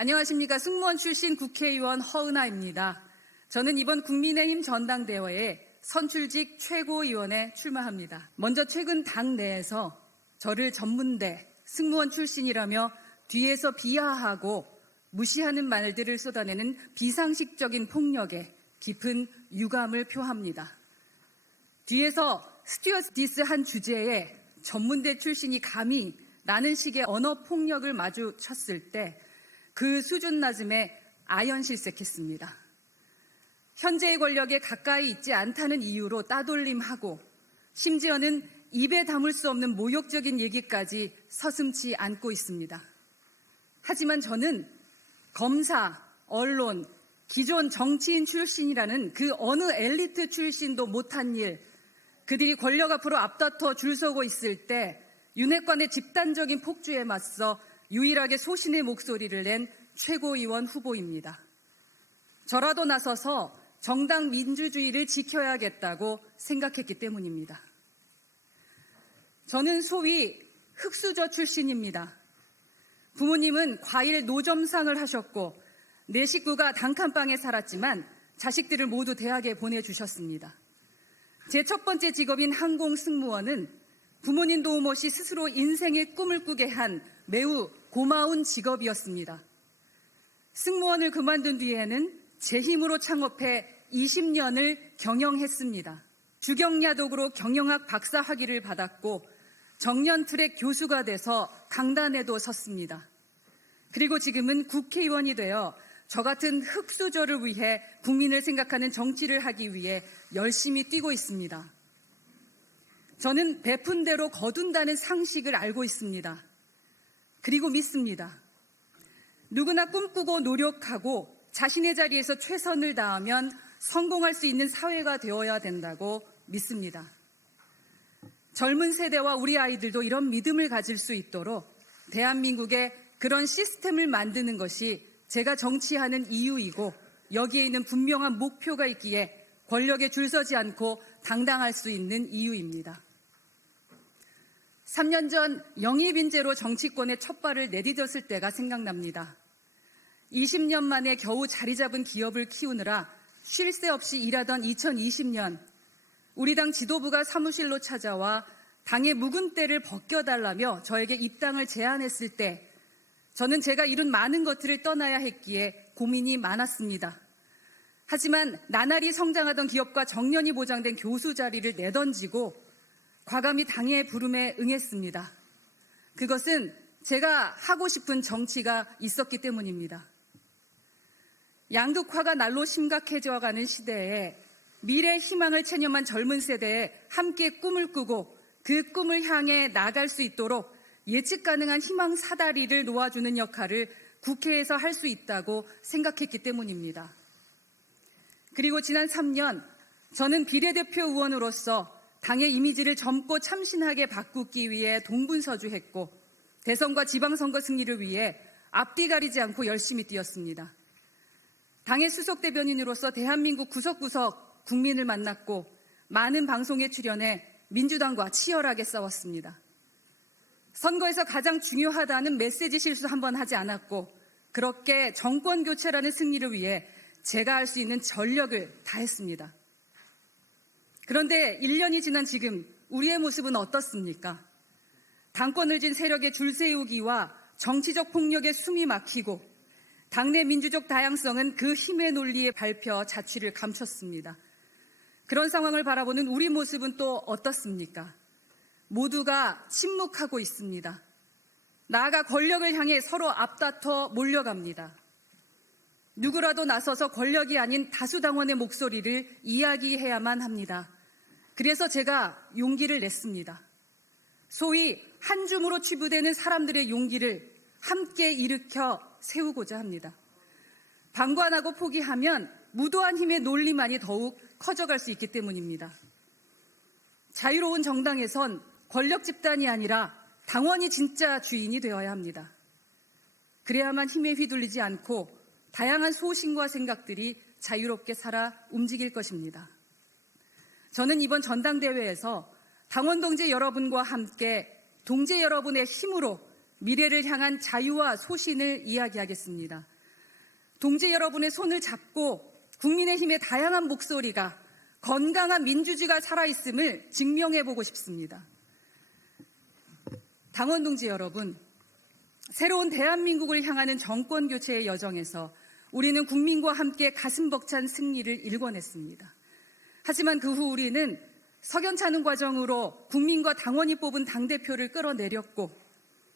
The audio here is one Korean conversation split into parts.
안녕하십니까. 승무원 출신 국회의원 허은하입니다. 저는 이번 국민의힘 전당대회에 선출직 최고위원에 출마합니다. 먼저 최근 당 내에서 저를 전문대 승무원 출신이라며 뒤에서 비하하고 무시하는 말들을 쏟아내는 비상식적인 폭력에 깊은 유감을 표합니다. 뒤에서 스튜어디스 한 주제에 전문대 출신이 감히 라는 식의 언어 폭력을 마주쳤을 때 그 수준 낮음에 아연실색했습니다. 현재의 권력에 가까이 있지 않다는 이유로 따돌림하고 심지어는 입에 담을 수 없는 모욕적인 얘기까지 서슴지 않고 있습니다. 하지만 저는 검사, 언론, 기존 정치인 출신이라는 그 어느 엘리트 출신도 못한 일, 그들이 권력 앞으로 앞다퉈 줄 서고 있을 때 윤핵관의 집단적인 폭주에 맞서 유일하게 소신의 목소리를 낸 최고위원 후보입니다. 저라도 나서서 정당 민주주의를 지켜야겠다고 생각했기 때문입니다. 저는 소위 흙수저 출신입니다. 부모님은 과일 노점상을 하셨고 내 식구가 단칸방에 살았지만 자식들을 모두 대학에 보내주셨습니다. 제 첫 번째 직업인 항공승무원은 부모님 도움 없이 스스로 인생의 꿈을 꾸게 한 매우 고마운 직업이었습니다. 승무원을 그만둔 뒤에는 제 힘으로 창업해 20년을 경영했습니다. 주경야독으로 경영학 박사 학위를 받았고 정년 트랙 교수가 돼서 강단에도 섰습니다. 그리고 지금은 국회의원이 되어 저 같은 흙수저를 위해 국민을 생각하는 정치를 하기 위해 열심히 뛰고 있습니다. 저는 베푼 대로 거둔다는 상식을 알고 있습니다. 그리고 믿습니다. 누구나 꿈꾸고 노력하고 자신의 자리에서 최선을 다하면 성공할 수 있는 사회가 되어야 된다고 믿습니다. 젊은 세대와 우리 아이들도 이런 믿음을 가질 수 있도록 대한민국에 그런 시스템을 만드는 것이 제가 정치하는 이유이고 여기에 있는 분명한 목표가 있기에 권력에 줄 서지 않고 당당할 수 있는 이유입니다. 3년 전 영입인재로 정치권에 첫 발을 내디뎠을 때가 생각납니다. 20년 만에 겨우 자리 잡은 기업을 키우느라 쉴 새 없이 일하던 2020년 우리 당 지도부가 사무실로 찾아와 당의 묵은 때를 벗겨달라며 저에게 입당을 제안했을 때 저는 제가 이룬 많은 것들을 떠나야 했기에 고민이 많았습니다. 하지만 나날이 성장하던 기업과 정년이 보장된 교수 자리를 내던지고 과감히 당의 부름에 응했습니다. 그것은 제가 하고 싶은 정치가 있었기 때문입니다. 양극화가 날로 심각해져가는 시대에 미래 희망을 체념한 젊은 세대에 함께 꿈을 꾸고 그 꿈을 향해 나갈 수 있도록 예측 가능한 희망 사다리를 놓아주는 역할을 국회에서 할 수 있다고 생각했기 때문입니다. 그리고 지난 3년 저는 비례대표 의원으로서 당의 이미지를 젊고 참신하게 바꾸기 위해 동분서주했고 대선과 지방선거 승리를 위해 앞뒤 가리지 않고 열심히 뛰었습니다. 당의 수석 대변인으로서 대한민국 구석구석 국민을 만났고 많은 방송에 출연해 민주당과 치열하게 싸웠습니다. 선거에서 가장 중요하다는 메시지 실수 한 번 하지 않았고 그렇게 정권 교체라는 승리를 위해 제가 할 수 있는 전력을 다했습니다. 그런데 1년이 지난 지금 우리의 모습은 어떻습니까? 당권을 쥔 세력의 줄 세우기와 정치적 폭력에 숨이 막히고 당내 민주적 다양성은 그 힘의 논리에 밟혀 자취를 감췄습니다. 그런 상황을 바라보는 우리 모습은 또 어떻습니까? 모두가 침묵하고 있습니다. 나아가 권력을 향해 서로 앞다퉈 몰려갑니다. 누구라도 나서서 권력이 아닌 다수당원의 목소리를 이야기해야만 합니다. 그래서 제가 용기를 냈습니다. 소위 한 줌으로 치부되는 사람들의 용기를 함께 일으켜 세우고자 합니다. 방관하고 포기하면 무도한 힘의 논리만이 더욱 커져갈 수 있기 때문입니다. 자유로운 정당에선 권력 집단이 아니라 당원이 진짜 주인이 되어야 합니다. 그래야만 힘에 휘둘리지 않고 다양한 소신과 생각들이 자유롭게 살아 움직일 것입니다. 저는 이번 전당대회에서 당원 동지 여러분과 함께 동지 여러분의 힘으로 미래를 향한 자유와 소신을 이야기하겠습니다. 동지 여러분의 손을 잡고 국민의힘의 다양한 목소리가 건강한 민주주의가 살아있음을 증명해보고 싶습니다. 당원 동지 여러분, 새로운 대한민국을 향하는 정권 교체의 여정에서 우리는 국민과 함께 가슴 벅찬 승리를 일궈냈습니다. 하지만 그 후 우리는 석연찮은 과정으로 국민과 당원이 뽑은 당대표를 끌어내렸고,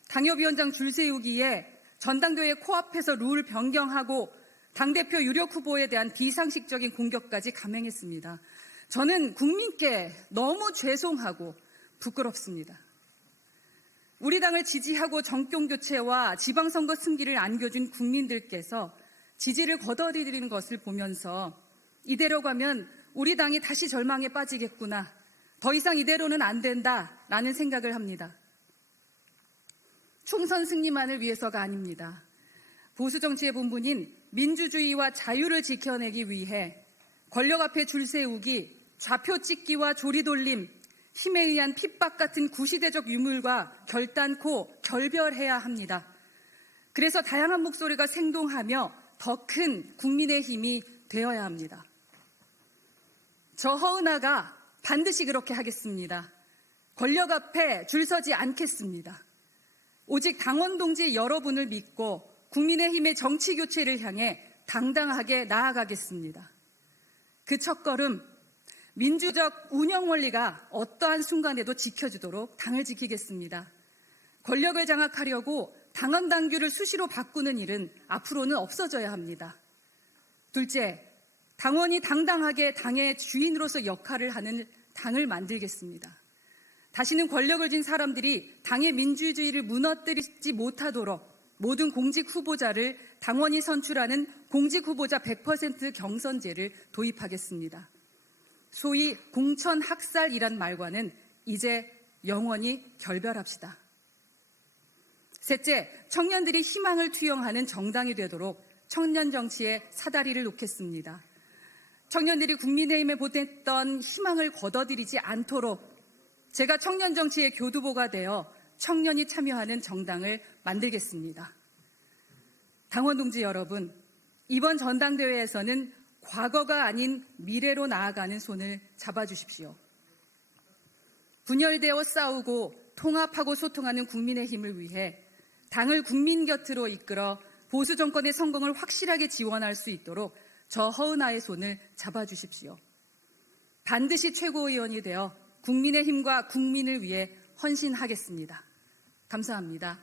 당협위원장 줄 세우기에 전당대회 코앞에서 룰 변경하고 당대표 유력 후보에 대한 비상식적인 공격까지 감행했습니다. 저는 국민께 너무 죄송하고 부끄럽습니다. 우리 당을 지지하고 정권교체와 지방선거 승기를 안겨준 국민들께서 지지를 거둬들이는 것을 보면서 이대로 가면 우리 당이 다시 절망에 빠지겠구나, 더 이상 이대로는 안 된다라는 생각을 합니다. 총선 승리만을 위해서가 아닙니다. 보수 정치의 본분인 민주주의와 자유를 지켜내기 위해 권력 앞에 줄 세우기, 좌표 찍기와 조리돌림, 힘에 의한 핍박 같은 구시대적 유물과 결단코 결별해야 합니다. 그래서 다양한 목소리가 생동하며 더 큰 국민의 힘이 되어야 합니다. 저 허은하가 반드시 그렇게 하겠습니다. 권력 앞에 줄 서지 않겠습니다. 오직 당원 동지 여러분을 믿고 국민의힘의 정치 교체를 향해 당당하게 나아가겠습니다. 그 첫걸음, 민주적 운영 원리가 어떠한 순간에도 지켜지도록 당을 지키겠습니다. 권력을 장악하려고 당원 당규를 수시로 바꾸는 일은 앞으로는 없어져야 합니다. 둘째, 당원이 당당하게 당의 주인으로서 역할을 하는 당을 만들겠습니다. 다시는 권력을 쥔 사람들이 당의 민주주의를 무너뜨리지 못하도록 모든 공직 후보자를 당원이 선출하는 공직 후보자 100% 경선제를 도입하겠습니다. 소위 공천 학살이란 말과는 이제 영원히 결별합시다. 셋째, 청년들이 희망을 투영하는 정당이 되도록 청년 정치에 사다리를 놓겠습니다. 청년들이 국민의힘에 보냈던 희망을 거둬들이지 않도록 제가 청년 정치의 교두보가 되어 청년이 참여하는 정당을 만들겠습니다. 당원 동지 여러분, 이번 전당대회에서는 과거가 아닌 미래로 나아가는 손을 잡아주십시오. 분열되어 싸우고 통합하고 소통하는 국민의힘을 위해 당을 국민 곁으로 이끌어 보수 정권의 성공을 확실하게 지원할 수 있도록 저 허은하의 손을 잡아주십시오. 반드시 최고위원이 되어 국민의힘과 국민을 위해 헌신하겠습니다. 감사합니다.